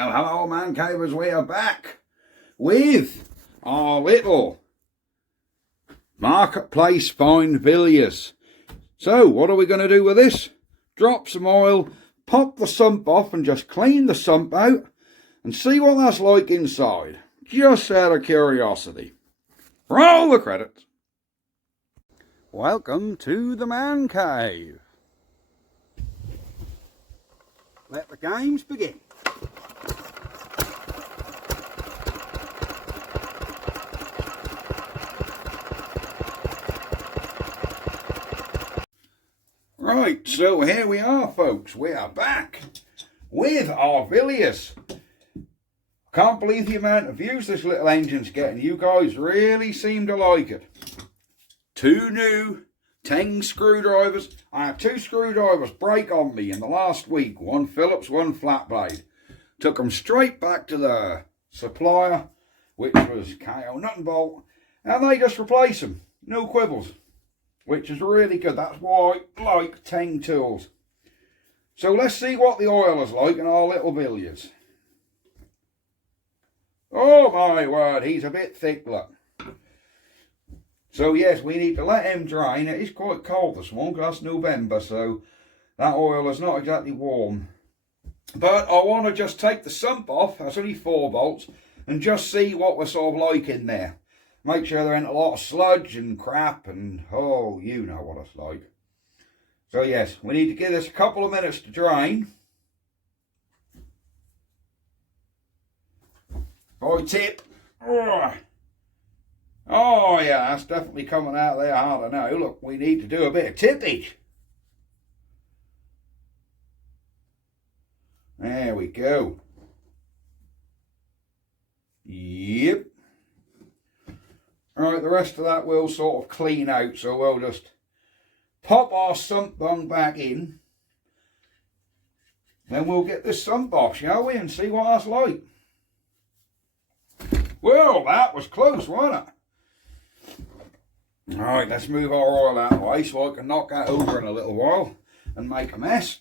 Well, hello man cavers, we are back with our little marketplace find Villiers. So what are we going to do with this? Drop some oil, pop the sump off and just clean the sump out and see what that's like inside, just out of curiosity. Roll the credits. Welcome to the man cave. Let the games begin. Right, so here we are folks, we are back with our Villiers. I can't believe the amount of views this little engine's getting. You guys really seem to like it. 2 new 10 screwdrivers. I had 2 screwdrivers break on me in the last week. 1 Phillips, 1 flat blade. Took them straight back to the supplier, which was KO nut and bolt, and they just replace them. No quibbles. Which is really good. That's why I like 10 tools. So let's see what the oil is like in our little Villiers. Oh my word, he's a bit thick, look. So yes, we need to let him drain. It is quite cold this morning because that's November, so that oil is not exactly warm. But I want to just take the sump off, that's only 4 bolts, and just see what we're sort of like in there. Make sure there ain't a lot of sludge and crap and, oh, you know what it's like. So yes, we need to give this a couple of minutes to drain. Boy tip. Oh yeah, that's definitely coming out there harder now. Look, we need to do a bit of tippage. There we go. Yep. Right, the rest of that we'll sort of clean out, so we'll just pop our sump bung back in. Then we'll get this sump off, shall we, and see what that's like. Well, that was close, wasn't it? Right, let's move our oil out of the way so I can knock that over in a little while and make a mess.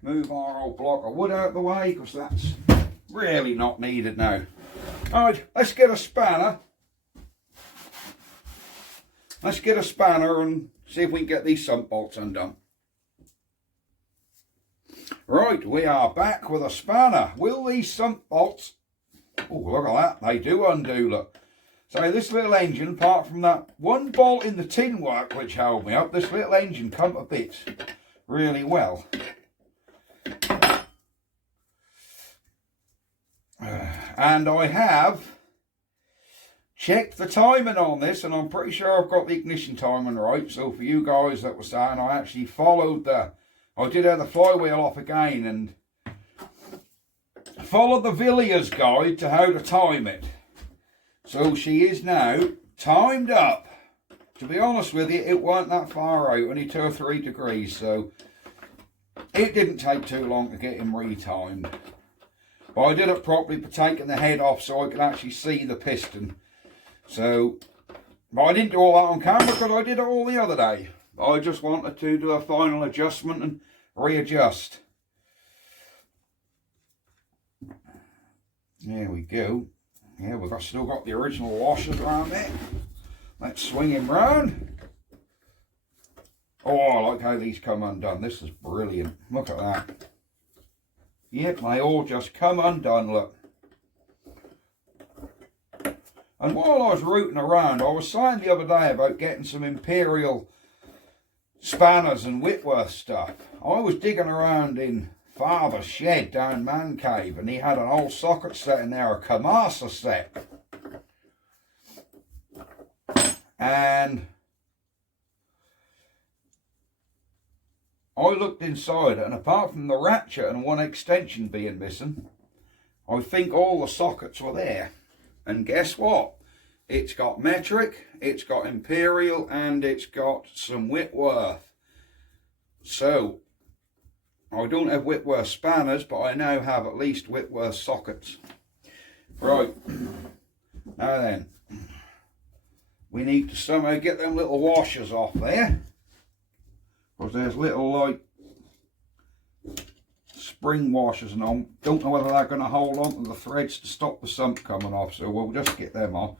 Move our old block of wood out of the way because that's really not needed now. Alright, let's get a spanner. Let's get a spanner and see if we can get these sump bolts undone. Right, we are back with a spanner. Will these sump bolts... Oh, look at that. They do undo, look. So this little engine, apart from that 1 bolt in the tin work which held me up, this little engine come to bits really well. And I have checked the timing on this, and I'm pretty sure I've got the ignition timing right. So for you guys that were saying, I actually followed I did have the flywheel off again and followed the Villiers guide to how to time it. So she is now timed up. To be honest with you, it weren't that far out, only 2 or 3 degrees, so it didn't take too long to get him retimed. But I did it properly by taking the head off so I could actually see the piston. So, but I didn't do all that on camera because I did it all the other day. I just wanted to do a final adjustment and readjust. There we go. Yeah, we've still got the original washers around there. Let's swing him round. Oh, I like how these come undone. This is brilliant. Look at that. Yep, they all just come undone, look. And while I was rooting around, I was saying the other day about getting some Imperial spanners and Whitworth stuff. I was digging around in Father's shed down Man Cave, and he had an old socket set in there, a Kamasa set. And I looked inside it, and apart from the ratchet and 1 extension being missing, I think all the sockets were there. And guess what? It's got metric, it's got Imperial, and it's got some Whitworth. So, I don't have Whitworth spanners, but I now have at least Whitworth sockets. Right, now then, we need to somehow get them little washers off there. Because there's little like spring washers and on. Don't know whether they're going to hold on to the threads to stop the sump coming off, so we'll just get them off.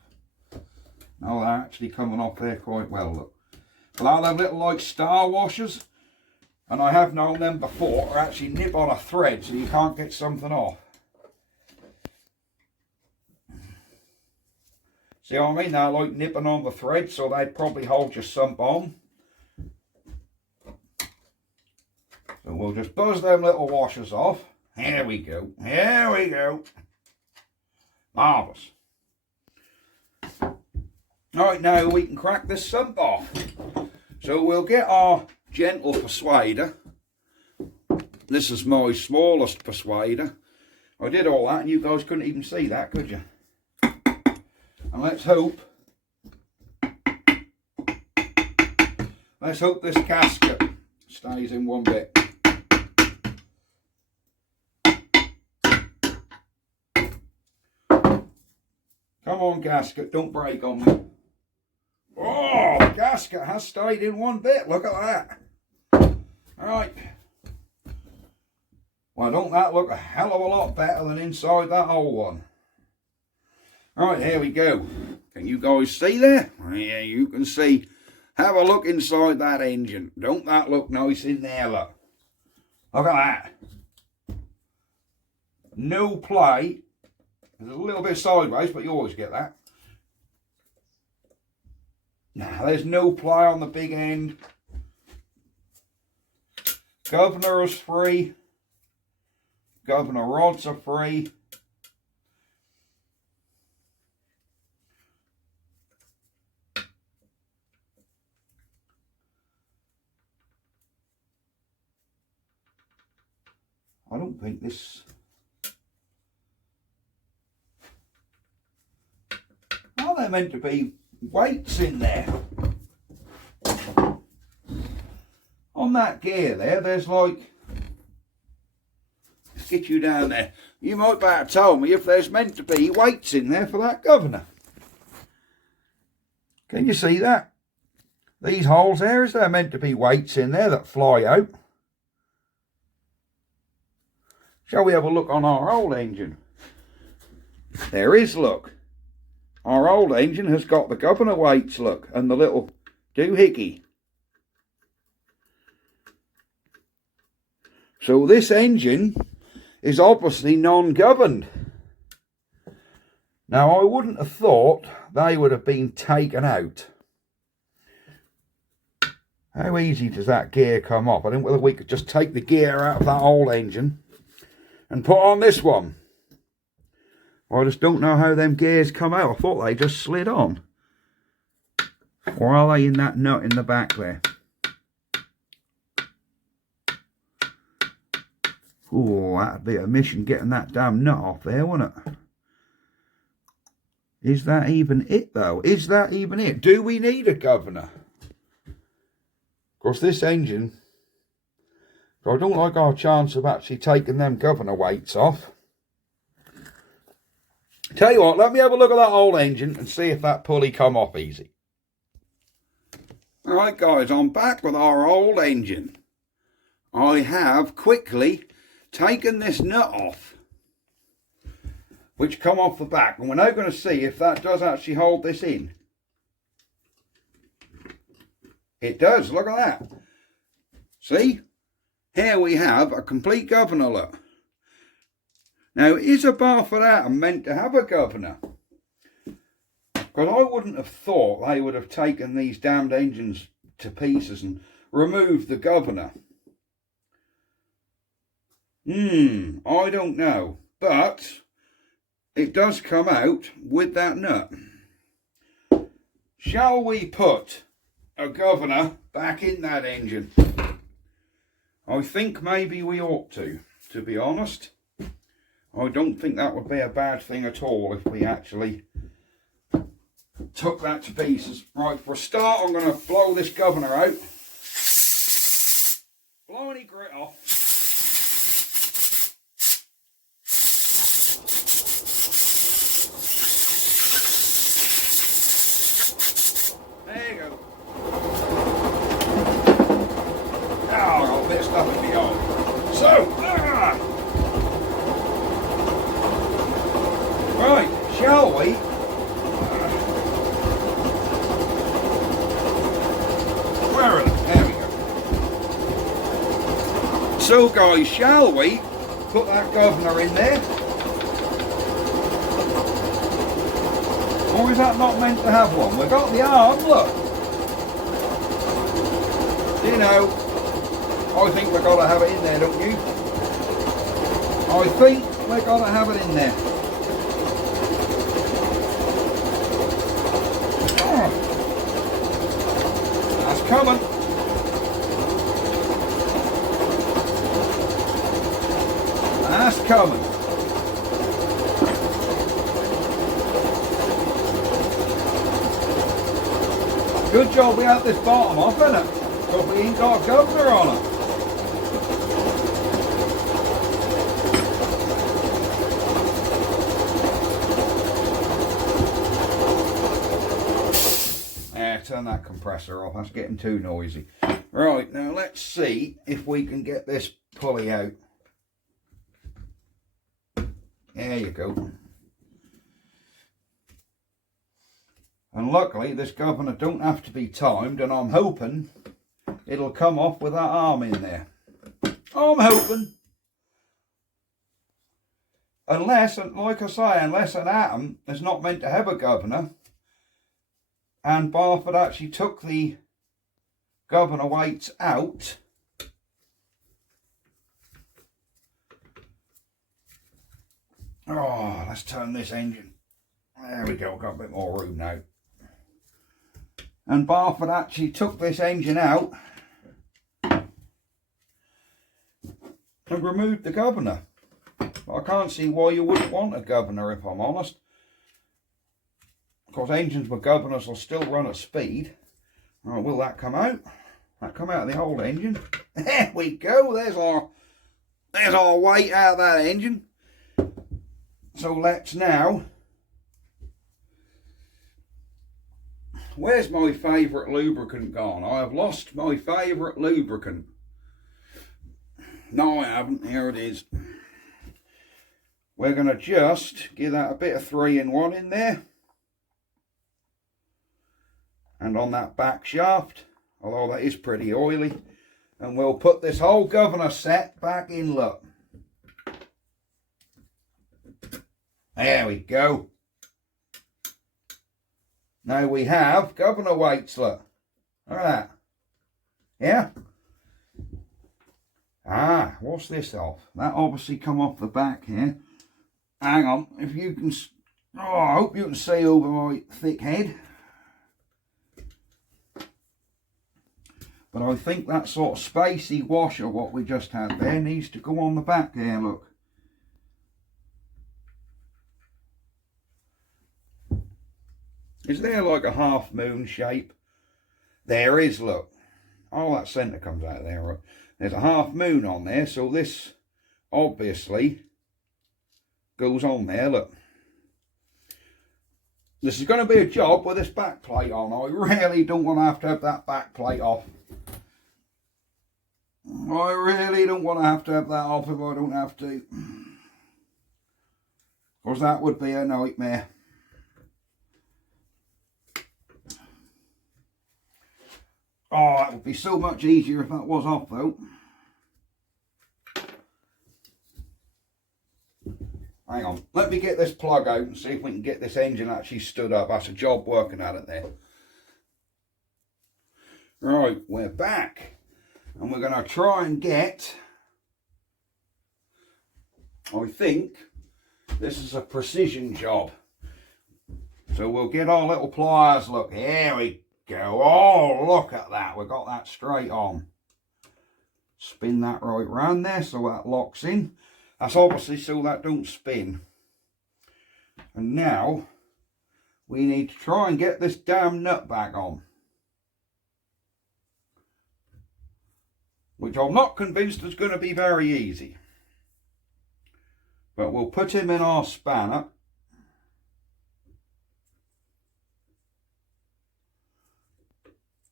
Now they're actually coming off there quite well, look. But I'll have little like star washers, and I have known them before, are actually nip on a thread so you can't get something off. See what I mean? They're like nipping on the thread, so they'd probably hold your sump on. So we'll just buzz them little washers off. Here we go. Here we go. Marvellous. Right, now we can crack this sump off. So we'll get our gentle persuader. This is my smallest persuader. I did all that and you guys couldn't even see that, could you? And let's hope this gasket stays in one bit. Come on, gasket, don't break on me. Oh, the gasket has stayed in one bit. Look at that. Right. Well, don't that look a hell of a lot better than inside that old one? Right, here we go. Can you guys see there? Yeah, you can see. Have a look inside that engine. Don't that look nice in there, look. Look at that. No play. There's a little bit sideways, but you always get that. Now, there's no ply on the big end. Governor is free. Governor rods are free. I don't think this... Are there meant to be weights in there? On that gear there, there's like... Let's get you down there. You might better tell me if there's meant to be weights in there for that governor. Can you see that? These holes there, is there meant to be weights in there that fly out? Shall we have a look on our old engine? There is, look. Our old engine has got the governor weights, look, and the little doohickey. So this engine is obviously non-governed. Now, I wouldn't have thought they would have been taken out. How easy does that gear come off? I don't know whether we could just take the gear out of that old engine and put on this one. I just don't know how them gears come out. I thought they just slid on. Or are they in that nut in the back there? Oh, that'd be a mission getting that damn nut off there, wouldn't it? Is that even it, though? Is that even it? Do we need a governor? Of course, this engine... I don't like our chance of actually taking them governor weights off. Tell you what, let me have a look at that old engine and see if that pulley come off easy. Alright guys, I'm back with our old engine. I have quickly taken this nut off, which come off the back, and we're now going to see if that does actually hold this in. It does, look at that. See? Here we have a complete governor, look. Now, is a Barford Atom meant to have a governor? Because I wouldn't have thought they would have taken these damned engines to pieces and removed the governor. I don't know. But it does come out with that nut. Shall we put a governor back in that engine? I think maybe we ought to be honest. I don't think that would be a bad thing at all if we actually took that to pieces. Right, for a start, I'm going to blow this governor out. Blow any grit off. There you go. Oh, I got a bit of stuff in the hole. So, shall we? Where are they? There we go. So guys, shall we put that governor in there? Or is that not meant to have one? We've got the arm, look. You know, I think we've got to have it in there, don't you? I think we've got to have it in there. Oh, that's coming. That's coming. Good job we had this bottom off, isn't it? Because we ain't got a governor on it. Turn that compressor off, that's getting too noisy. Right, now let's see if we can get this pulley out. There you go. And luckily this governor don't have to be timed, and I'm hoping it'll come off with that arm in there. I'm hoping. Unless, like I say, unless an atom is not meant to have a governor, and Barford actually took the governor weights out. Oh, let's turn this engine. There we go, got a bit more room now. And Barford actually took this engine out and removed the governor. I can't see why you wouldn't want a governor, if I'm honest. Of course, engines with governors will still run at speed. Right, will that come out? That come out of the old engine. There we go. There's our weight out of that engine. So let's now. Where's my favourite lubricant gone? I have lost my favourite lubricant. No, I haven't. Here it is. We're going to just give that a bit of 3-in-1 in there. And on that back shaft, although that is pretty oily. And we'll put this whole governor set back in, look. There we go. Now we have governor weights, look. Look at that. Yeah? Ah, what's this off? That obviously come off the back here. Hang on, if you can... Oh, I hope you can see over my thick head. But I think that sort of spacey washer, what we just had there, needs to go on the back there, look. Is there like a half moon shape? There is, look. Oh, that centre comes out there. Right? There's a half moon on there, so this obviously goes on there, look. This is going to be a job with this back plate on. I really don't want to have that back plate off. I really don't want to have that off if I don't have to. Because that would be a nightmare. Oh, that would be so much easier if that was off though. Hang on, let me get this plug out and see if we can get this engine actually stood up. That's a job working at it there. Right, we're back. And we're going to try and get, I think, this is a precision job. So we'll get our little pliers, look, here we go. Oh, look at that, we've got that straight on. Spin that right round there so that locks in. That's obviously so that don't spin. And now, we need to try and get this damn nut back on. Which I'm not convinced is going to be very easy. But we'll put him in our spanner.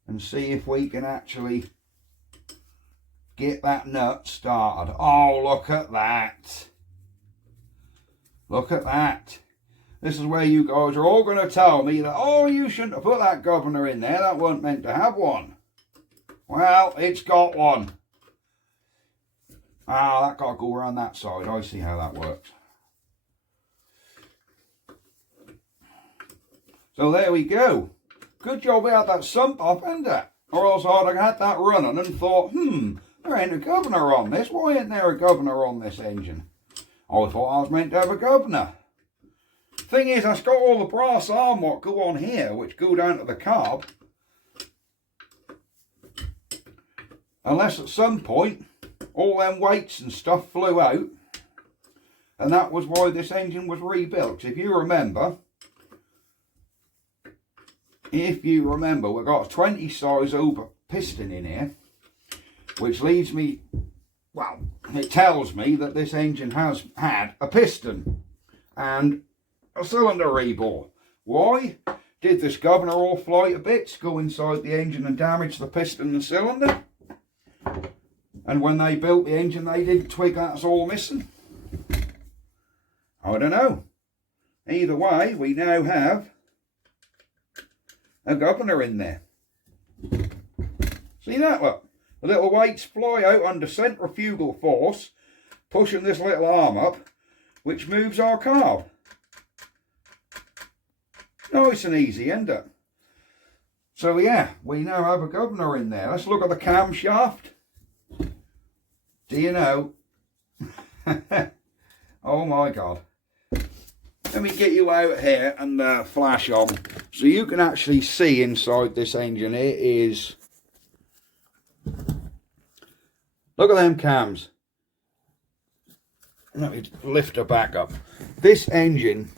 And see if we can actually get that nut started. Oh, look at that. Look at that. This is where you guys are all going to tell me that, oh, you shouldn't have put that governor in there. That wasn't meant to have one. Well, it's got one. Ah, that got to go around that side. I see how that works. So there we go. Good job we had that sump off, isn't it? Or else I'd have had that running and thought, there ain't a governor on this. Why ain't there a governor on this engine? I thought I was meant to have a governor. Thing is, I've got all the brass arm what go on here, which go down to the carb. Unless at some point, all them weights and stuff flew out. And that was why this engine was rebuilt. If you remember, we've got a 20 size over piston in here, which leads me, well, it tells me that this engine has had a piston and a cylinder rebore. Why? Did this governor all fly to bits, go inside the engine and damage the piston and cylinder? And when they built the engine, they didn't twig that's all missing? I don't know. Either way, we now have a governor in there. See that, look? The little weights fly out under centrifugal force, pushing this little arm up, which moves our carb. Nice and easy, isn't it? So yeah, we now have a governor in there. Let's look at the camshaft. Do you know? Oh my God. Let me get you out here and flash on so you can actually see inside this engine. It is, look at them cams. Let me lift her back up. This engine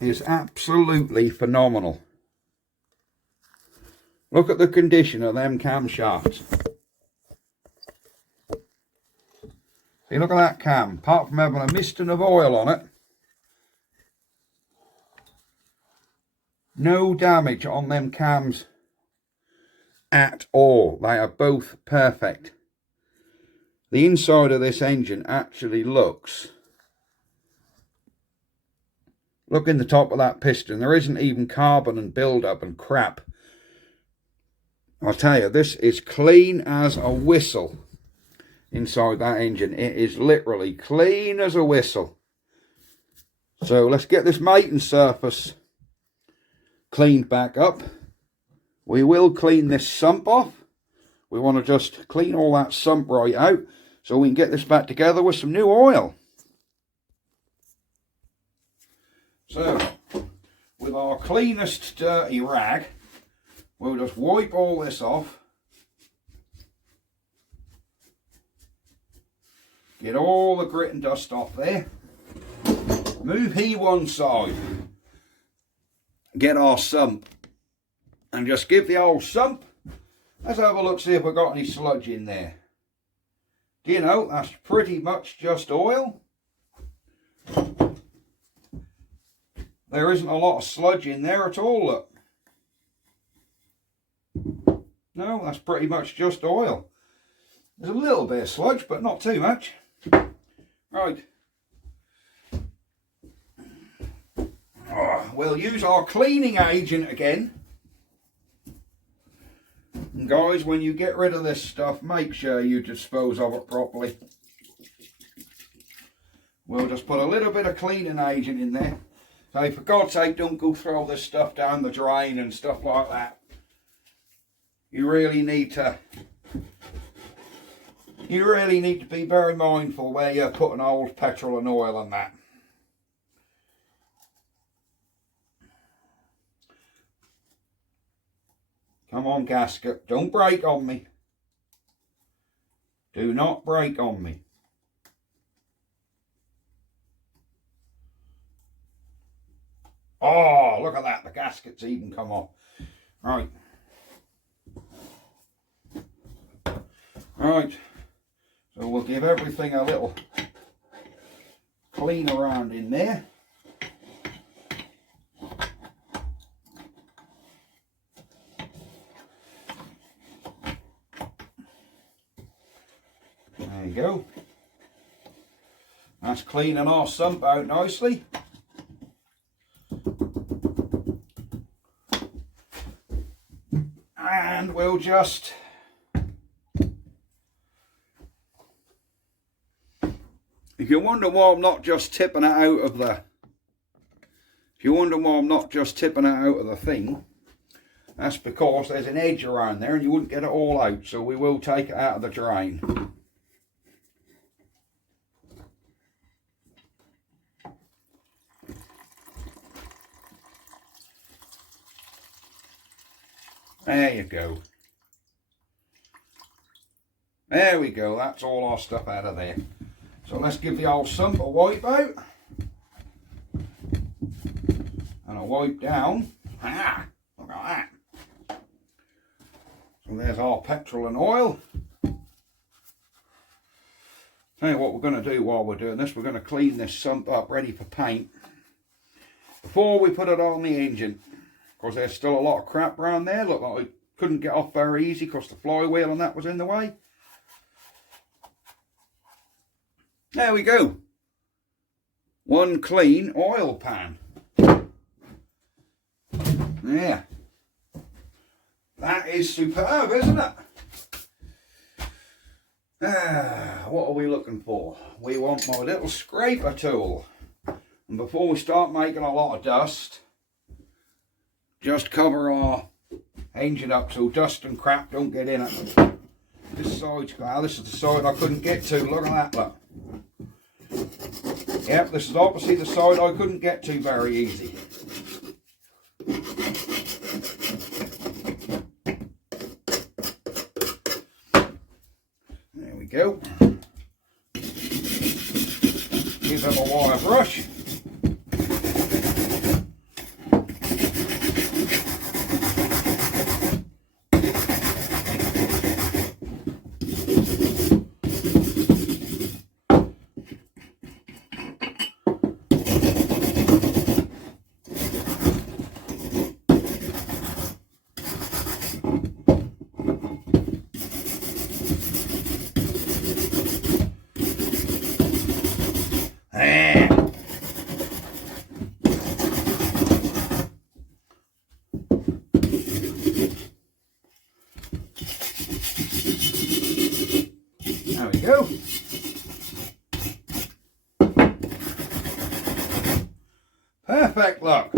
is absolutely phenomenal. Look at the condition of them camshafts. See, look at that cam. Apart from having a misting of oil on it, no damage on them cams at all. They are both perfect. The inside of this engine actually looks, look in the top of that piston, there isn't even carbon and build-up and crap. I'll tell you, this is clean as a whistle inside that engine. It is literally clean as a whistle. So let's get this mating surface cleaned back up. We will clean this sump off. We want to just clean all that sump right out so we can get this back together with some new oil. So with our cleanest dirty rag, we'll just wipe all this off. Get all the grit and dust off there. Move he one side. Get our sump. And just give the old sump. Let's have a look, see if we've got any sludge in there. Do you know, that's pretty much just oil. There isn't a lot of sludge in there at all, look. No, that's pretty much just oil. There's a little bit of sludge, but not too much. Right. Oh, we'll use our cleaning agent again. And guys, when you get rid of this stuff, make sure you dispose of it properly. We'll just put a little bit of cleaning agent in there. So for God's sake, don't go throw this stuff down the drain and stuff like that. You really need to be very mindful where you're putting old petrol and oil and that. Come on, gasket, don't break on me. Do not break on me. Oh, look at that, the gasket's even come off. Right. Right. So we'll give everything a little clean around in there. There you go. That's cleaning our sump out nicely. we'll just if you wonder why I'm not just tipping it out of the thing, that's because there's an edge around there and you wouldn't get it all out, so we will take it out of the drain. There you go. There we go, that's all our stuff out of there. So let's give the old sump a wipe out. And a wipe down. Ah, look at that. So there's our petrol and oil. Tell you what we're going to do while we're doing this, we're going to clean this sump up ready for paint before we put it on the engine. Because there's still a lot of crap around there. Look, like I couldn't get off very easy because the flywheel and that was in the way. There we go. One clean oil pan. Yeah. That is superb, isn't it? What are we looking for? We want my little scraper tool. And before we start making a lot of dust, just cover our engine up so dust and crap don't get in it. This side's, well, this is the side I couldn't get to. Look at that, look. Yep, this is obviously the side I couldn't get to very easy. There we go. Give them a wire brush. There we go. Perfect, look.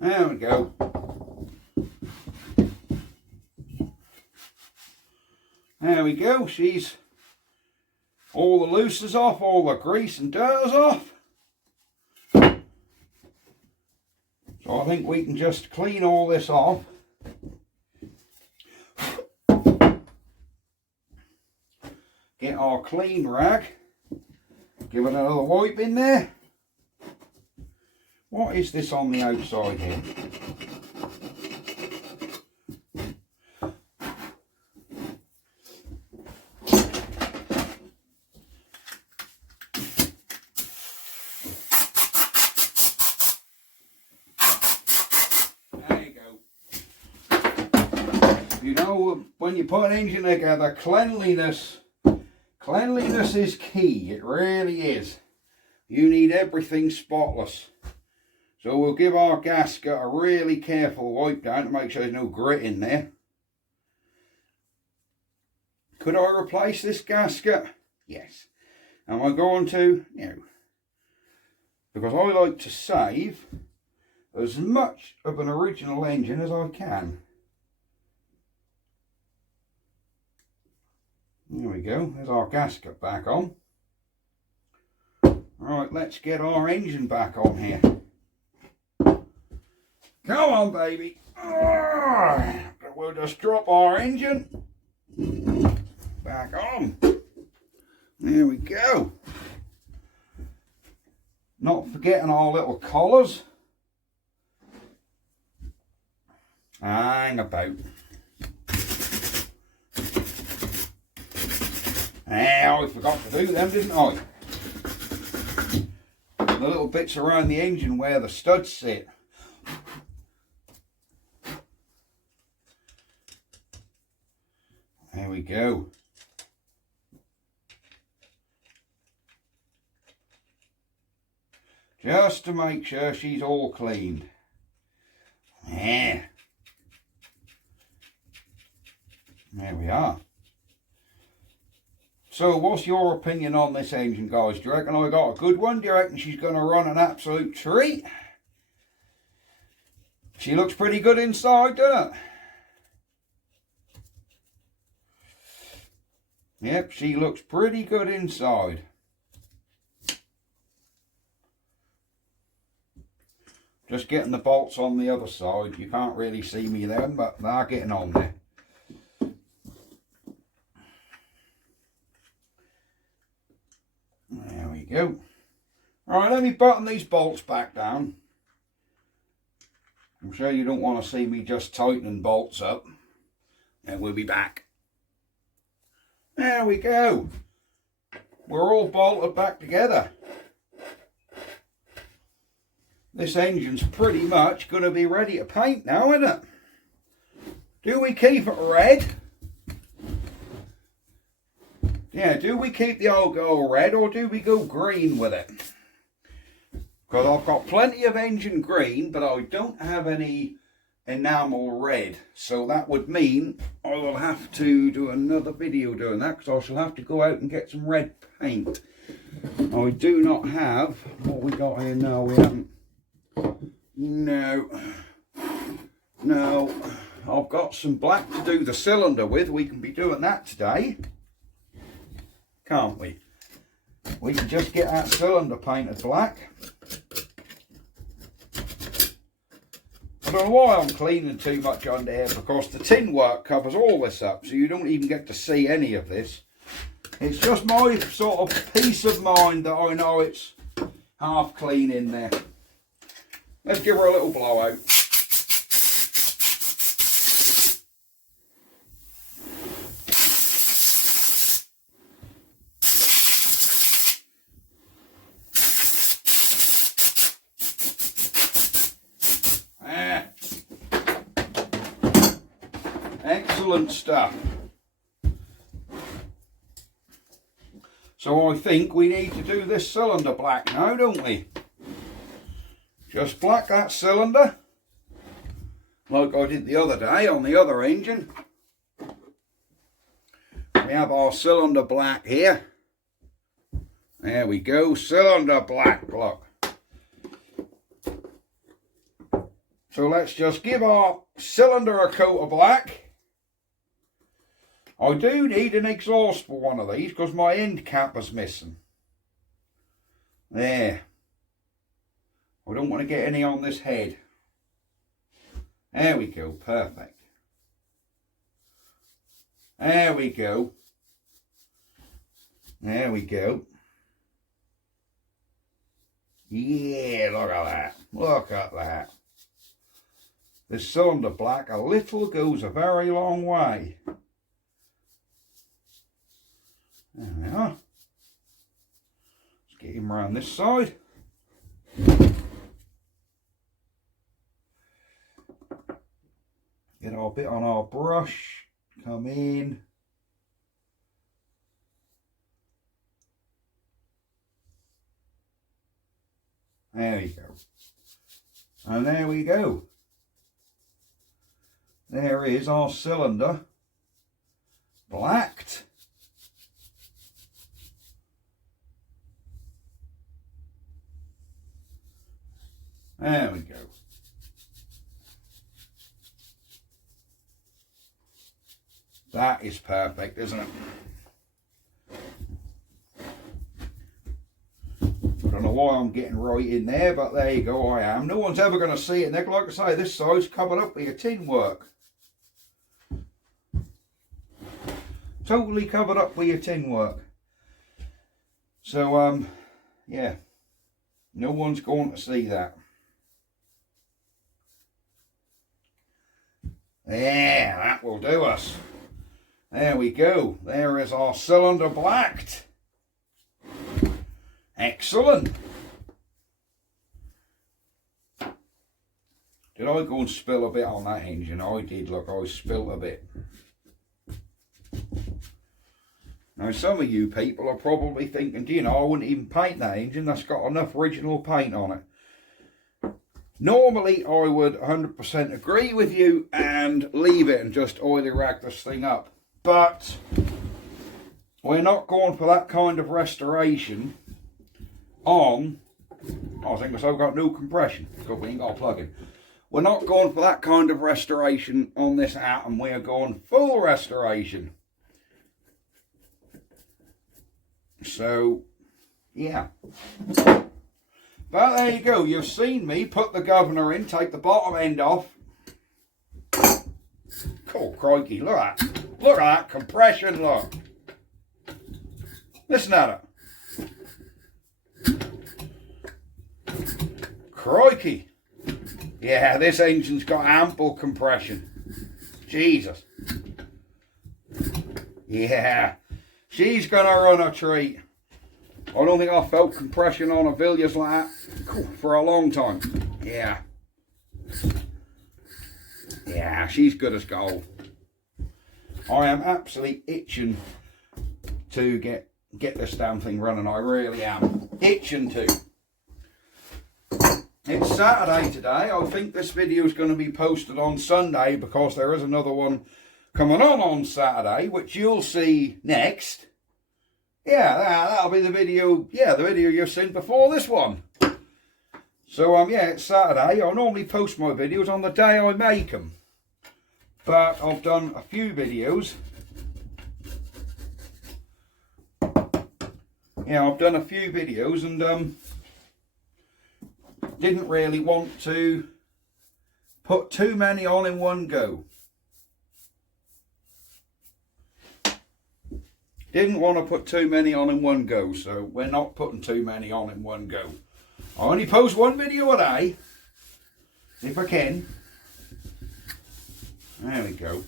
There we go. There we go. She's all the loose is off, all the grease and dirt is off. So I think we can just clean all this off. Get our clean rag. Give it another wipe in there. What is this on the outside here? There you go. You know, when you put an engine together, cleanliness is key. It really is. You need everything spotless. So we'll give our gasket a really careful wipe down to make sure there's no grit in there. Could I replace this gasket? Yes. Am I going to? No. Because I like to save as much of an original engine as I can. There we go. There's our gasket back on. Right, let's get our engine back on here. Come on, baby. We'll just drop our engine back on. There we go. Not forgetting our little collars. Hang about. I forgot to do them, didn't I? The little bits around the engine where the studs sit. There we go. Just to make sure she's all cleaned. Yeah. There we are. So what's your opinion on this engine, guys? Do you reckon I got a good one? Do you reckon she's going to run an absolute treat? She looks pretty good inside, doesn't it? Yep, she looks pretty good inside. Just getting the bolts on the other side. You can't really see me then, but they're getting on there. There we go. Alright, let me button these bolts back down. I'm sure you don't want to see me just tightening bolts up. And we'll be back. There we go. We're all bolted back together. This engine's pretty much going to be ready to paint now, isn't it? Do we keep it red? Yeah, do we keep the old girl red or do we go green with it? Because I've got plenty of engine green, but I don't have any enamel red. So that would mean I will have to do another video doing that, because I shall have to go out and get some red paint. I do not have, what we got here now, we haven't. No, I've got some black to do the cylinder with. We can be doing that today, can't we? We can just get that cylinder painted black. I don't know why I'm cleaning too much under here, because the tin work covers all this up, so you don't even get to see any of this. It's just my sort of peace of mind that I know it's half clean in there. Let's give her a little blowout. Excellent stuff. So I think we need to do this cylinder black now, don't we? Just black that cylinder, like I did the other day on the other engine. We have our cylinder black here. There we go, cylinder black, look. So let's just give our cylinder a coat of black. I do need an exhaust for one of these because my end cap is missing. There. I don't want to get any on this head. There we go, perfect. There we go. There we go. Yeah, look at that. Look at that. This cylinder black, a little goes a very long way. There we are. Let's get him around this side. Get our bit on our brush, come in. There we go. And there we go. There is our cylinder blacked. There we go. That is perfect, isn't it? I don't know why I'm getting right in there, but there you go, I am. No one's ever going to see it. And like I say, this side's covered up with your tin work. Totally covered up with your tin work. So, yeah. No one's going to see that. Yeah, that will do us. There we go. There is our cylinder blacked. Excellent. Did I go and spill a bit on that engine? I did, look, I spilled a bit. Now some of you people are probably thinking, do you know, I wouldn't even paint that engine, that's got enough original paint on it. Normally I would 100% agree with you and leave it and just oily rag this thing up. But we're not going for that kind of restoration on, I think I've got no compression, because we ain't got a plug-in. We're not going for that kind of restoration on this Atom, we're going full restoration. So, yeah. But there you go, you've seen me put the governor in, take the bottom end off. Oh, crikey, look at that. Look at that compression, look. Listen at it. Crikey. Yeah, this engine's got ample compression. Jesus. Yeah. She's gonna run a treat. I don't think I've felt compression on a Villiers like that for a long time. Yeah. Yeah, she's good as gold. I am absolutely itching to get this damn thing running. I really am. Itching to. It's Saturday today. I think this video is going to be posted on Sunday because there is another one coming on Saturday, which you'll see next. Yeah, that'll be the video. Yeah, the video you've seen before this one. So, yeah, it's Saturday. I normally post my videos on the day I make them. But I've done a few videos. Yeah, I've done a few videos and didn't really want to put too many on in one go. Didn't want to put too many on in one go, so we're not putting too many on in one go. I only post one video a day, if I can. There we go.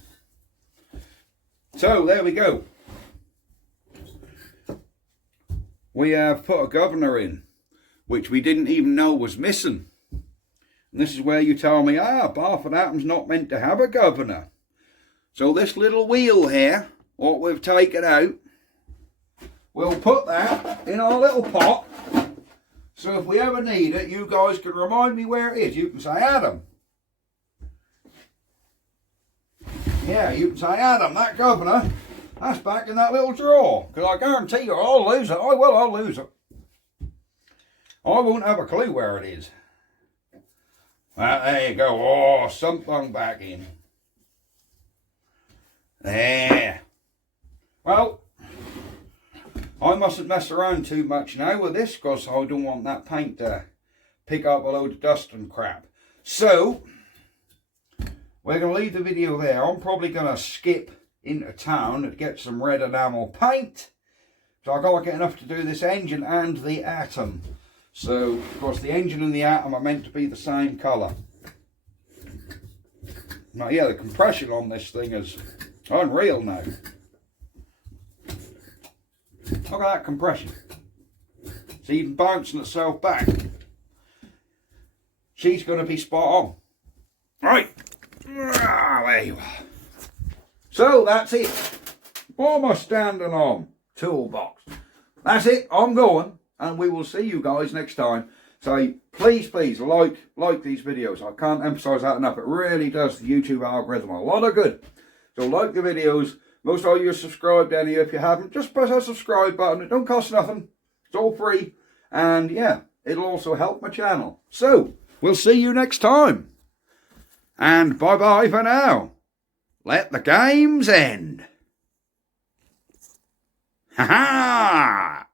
So, there we go. We have put a governor in, which we didn't even know was missing. And this is where you tell me, Barford Atom's not meant to have a governor. So this little wheel here, what we've taken out, we'll put that in our little pot. So if we ever need it, you guys can remind me where it is. You can say, Adam. Yeah, you can say, Adam, that governor, that's back in that little drawer. Because I guarantee you, I'll lose it. I'll lose it. I won't have a clue where it is. There you go. Oh, something back in. There. Well, I mustn't mess around too much now with this because I don't want that paint to pick up a load of dust and crap. So, we're going to leave the video there. I'm probably going to skip into town and get some red enamel paint. So I've got to get enough to do this engine and the Atom. So, of course, the engine and the Atom are meant to be the same colour. Now, yeah, the compression on this thing is unreal now. Look at that compression. It's even bouncing itself back. She's going to be spot on. Right. There you are. So, that's it. What am I standing on? Toolbox. That's it. I'm going. And we will see you guys next time. So please like these videos. I can't emphasize that enough. It really does the YouTube algorithm a lot of good. So like the videos. Most of you are subscribed any. If you haven't, just press that subscribe button. It don't cost nothing. It's all free. And yeah, it'll also help my channel. So we'll see you next time. And bye bye for now. Let the games end. Ha ha!